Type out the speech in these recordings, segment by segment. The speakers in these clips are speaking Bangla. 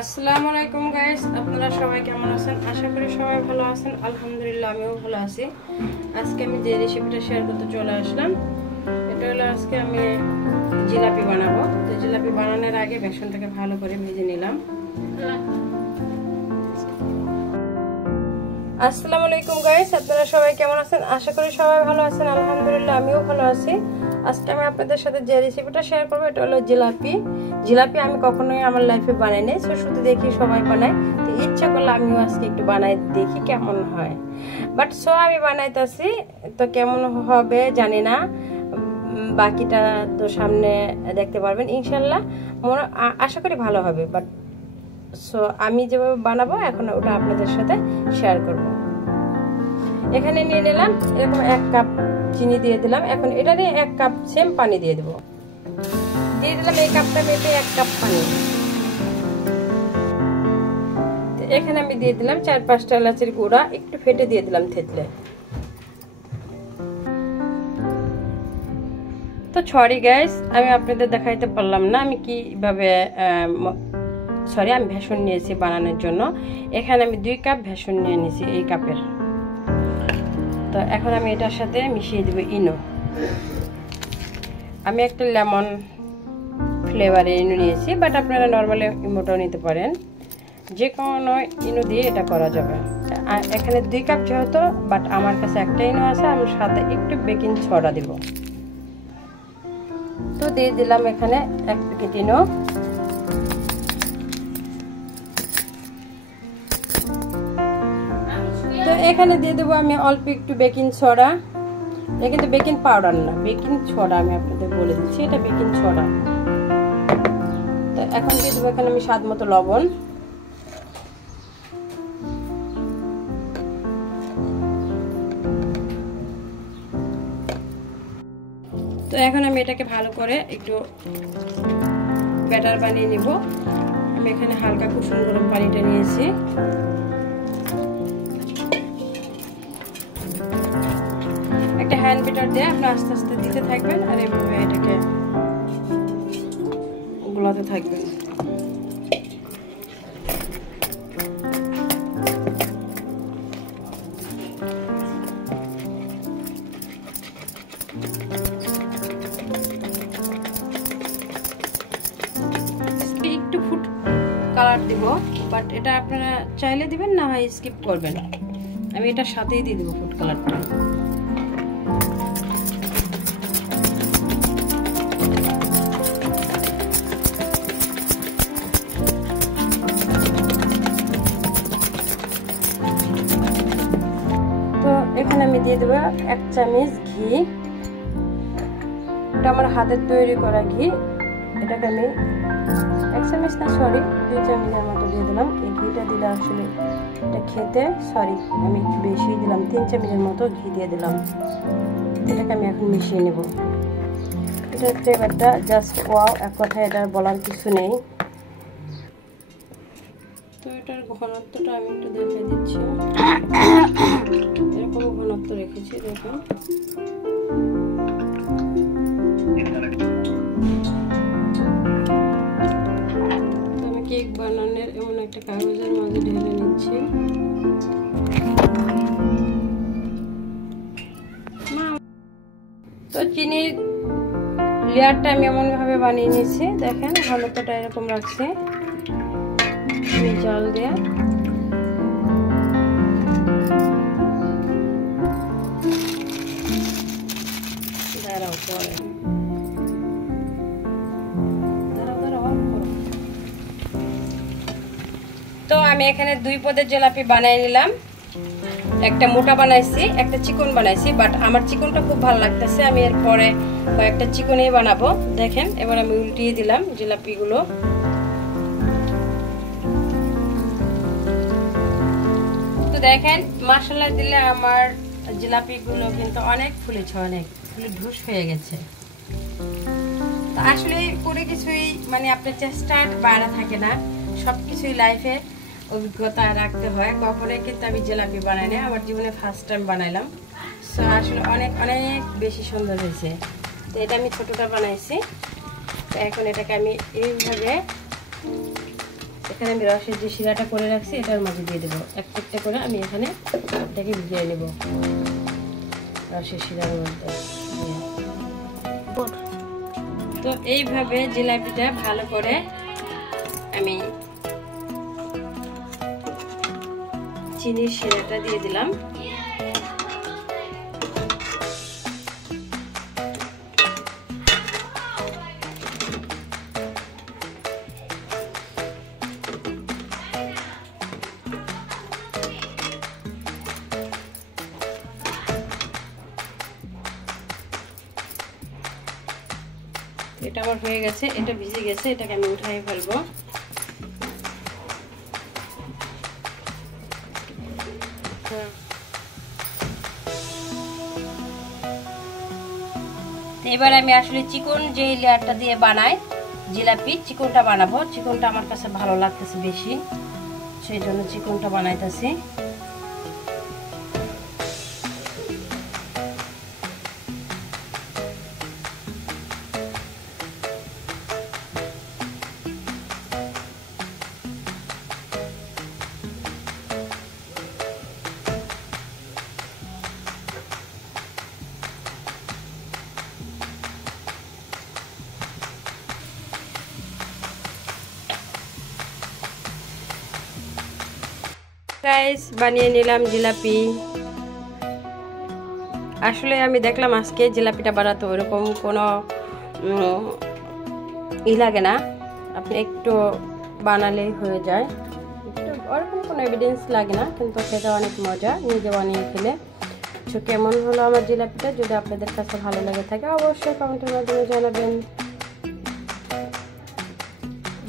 আসসালামু আলাইকুম গাইস, আপনারা সবাই কেমন আছেন? আশা করি সবাই ভালো আছেন। আলহামদুলিল্লাহ আমিও ভালো আছি। আজকে আমি যে রেসিপিটা শেয়ার করতে চলে আসলাম, এটা হলো আজকে আমি জিলাপি বানাবো। তো জিলাপি বানানোর আগে বেসনটাকে ভালো করে ভেজে নিলাম। আসসালামু আলাইকুম গাইস, আপনারা সবাই কেমন আছেন? আশা করি সবাই ভালো আছেন। আলহামদুলিল্লাহ আমিও ভালো আছি। আজকে আমি আপনাদের সাথে যে রেসিপিটা শেয়ার করবো এটা হলো জিলাপি। জিলাপি আমি কখনোই আমার লাইফে বানাই নাই, শুধু দেখি সবাই বানায়, তো ইচ্ছা করলে আমিও আজকে একটু বানাই দেখি কেমন হয়। বাট আমি বানাইতেছি, তো কেমন হবে জানি না, বাকিটা তো সামনে দেখতে পারবেন ইনশাল্লাহ। আশা করি ভালো হবে। বাট আমি যেভাবে বানাবো এখন ওটা আপনাদের সাথে শেয়ার করব। এখানে নিয়ে নিলাম এরকম 1 কাপ চিনি দিয়ে দিলাম। এখন এটা নিয়ে 1 কাপ সেম পানি দিয়ে দেবো। দিয়ে দিলাম এই কাপটা মেপে 1 কাপ পানি। এখানে আমি দিয়ে দিলাম 4-5টা এলাচের গুঁড়া, একটু ফেটে দিয়ে দিলাম থেতলে। তো সরি গাইস, আমি আপনাদের দেখাইতে পারলাম না আমি কিভাবে আমি ভেষণ নিয়েছি বানানোর জন্য। এখানে আমি 2 কাপ ভেষণ নিয়ে নিয়েছি এই কাপের। তো এখন আমি এটার সাথে মিশিয়ে দেব ইনো। আমি একটা লেমন ফ্লেভারে ইনো নিয়েছি, বাট আপনারা নর্মালি ইনোটাও নিতে পারেন, যে কোনো ইনো দিয়ে এটা করা যাবে। এখানে 2 কাপ যেহেতু, বাট আমার কাছে একটা ইনো আছে, আমি সাথে একটু বেকিং সোডা দিব। তো দিয়ে দিলাম এখানে 1 প্যাকেট ইনো। তো এখানে দিয়ে দেবো আমি অল্প একটু বেকিং সোডা। এটা কিন্তু বেকিং পাউডার না, বেকিং সোডা, আমি আপনাদের বলে দিচ্ছি এটা বেকিং সোডা। তো এখন দিয়ে দেবো এখানে আমি স্বাদ মতো লবণ। তো এখন আমি এটাকে ভালো করে একটু ব্যাটার বানিয়ে নিব। আমি এখানে হালকা কুসুম গরম পানিটা নিয়েছি। একটা হ্যান্ড বিটার দিয়ে আপনি আস্তে আস্তে দিতে থাকবেন আর এইভাবে এটাকে গোলাতে থাকবেন। একটু ফুড কালার দিব, বাট এটা আপনারা চাইলে দিবেন, না হয় স্কিপ করবেন। আমি এটার সাথেই দিয়ে দেবো ফুড কালারটা। তো এখানে আমি দিয়ে দেবো 1 চামচ ঘি। এটা আমার হাতের তৈরি করা ঘি। এটাকে আমি 1 চামচ না 2 চামচের মতো দিয়ে দিলাম। এই ঘিটা দিলে আসলে এটা খেতে আমি একটু বেশি দিলাম, 3 চামচের মতো ঘি দিয়ে দিলাম। এটাকে আমি এখন মিশিয়ে নেব। এটার ফ্লেভারটা জাস্ট ওয়াও, এক কথায় এটার বলার কিছু নেই। তো এটার ঘনত্বটা আমি একটু দেখে দিচ্ছি। এরকম ঘনত্ব রেখেছি, দেখুন। তো আমি কেক বানানোর এমন একটা কাগজের মাঝে ঢেলে নিচ্ছি। তো চিনির লেয়ারটা আমি এমনভাবে বানিয়ে নিয়েছি, দেখেন ঘনত্বটা এরকম রাখছি। জল দিয়ে তো আমি এখানে 2 পদের জিলাপি বানিয়ে নিলাম। একটা মোটা বানাইছি, একটা চিকন বানাইছি, বাট আমার চিকনটা খুব ভালো লাগতেছে। আমি এরপরে কয়েকটা চিকনই বানাবো। দেখেন এবার আমি উল্টিয়ে দিলাম জিলাপিগুলো। তো দেখেন মশলা দিলে আমার জিলাপিগুলো কিন্তু অনেক ফুলেছে, অনেক ফুলে ঢুস হয়ে গেছে। তো আসলে কোনো কিছুই মানে আপনার চেষ্টার বাইরে থাকে না, সবকিছুই লাইফে অভিজ্ঞতা রাখতে হয়। কখনোই কিন্তু আমি জিলাপি বানাই না, আমার জীবনে ফার্স্ট টাইম বানাইলাম। আসলে অনেক অনেক বেশি সুন্দর হয়েছে। তো এটা আমি ছোটটা বানাইছি। তো এখন এটাকে আমি এইভাবে এখানে আমি রসের যে শিরাটা করে রাখছি এটার মধ্যে দিয়ে দেবো। একটা করে আমি এখানে এটাকে ভিজিয়ে নেব রসের শিরার মধ্যে। তো এইভাবে জিলাপিটা ভালো করে আমি চিনির শিরাটা দিয়ে দিলাম। এটা আমার হয়ে গেছে, এটা ভিজে গেছে, এটাকে আমি উঠাই ফেলবো। এবার আমি আসলে চিকন যে লেয়ারটা দিয়ে বানাই জিলাপি, চিকনটা বানাবো। চিকনটা আমার কাছে ভালো লাগতেছে বেশি, সেই জন্য চিকনটা বানাইতেছি। গাইস, বানিয়ে নিলাম জিলাপি। আসলে আমি দেখলাম আজকে জিলাপিটা বানাতে ওরকম কোনো লাগে না, আপনি একটু বানালেই হয়ে যায়, একটু ওরকম কোনো এভিডেন্স লাগে না, কিন্তু খেতে অনেক মজা নিজে বানিয়ে খেলে। তো কেমন হলো আমার জিলাপিটা, যদি আপনাদের কাছে ভালো লেগে থাকে অবশ্যই কমেন্টের মাধ্যমে জানাবেন।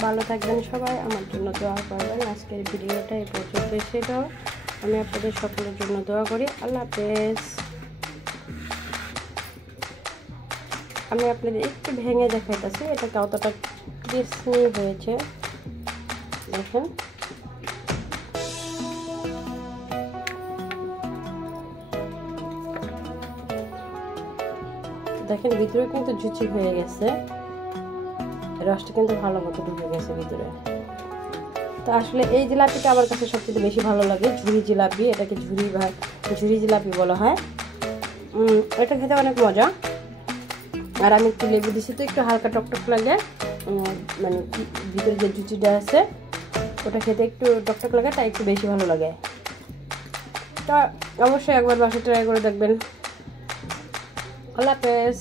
ভালো থাকবেন সবাই, আমার জন্য দোয়া করবেন। আজকের ভিডিওটা এই পর্যন্তই ছিল। আমি আপনাদের সকলের জন্য দোয়া করি। আল্লাহ হাফেজ। আমি আপনাদের একটু ভেঙে দেখাইতেছি এটা কতটা ক্রিসপি হয়েছে, দেখেন। দেখেন ভিতরে কিন্তু জুচি হয়ে গেছে, রসটা কিন্তু ভালো মতো ঢুকে গেছে ভিতরে। তো আসলে এই জিলাপিটা আমার কাছে সবচেয়ে বেশি ভালো লাগে, ঝুরি জিলাপি। এটাকে ঝুরি জিলাপি বলা হয়। এটা খেতে অনেক মজা। আর আমি একটু লেবু দিছি তো একটু হালকা টকটক লাগে, মানে ভিতরে যে জুচিটা আছে ওটা খেতে একটু টকটক লাগে, তাই একটু বেশি ভালো লাগে। তা অবশ্যই একবার বাসায় ট্রাই করে দেখবেন। আল্লাহ হাফেজ।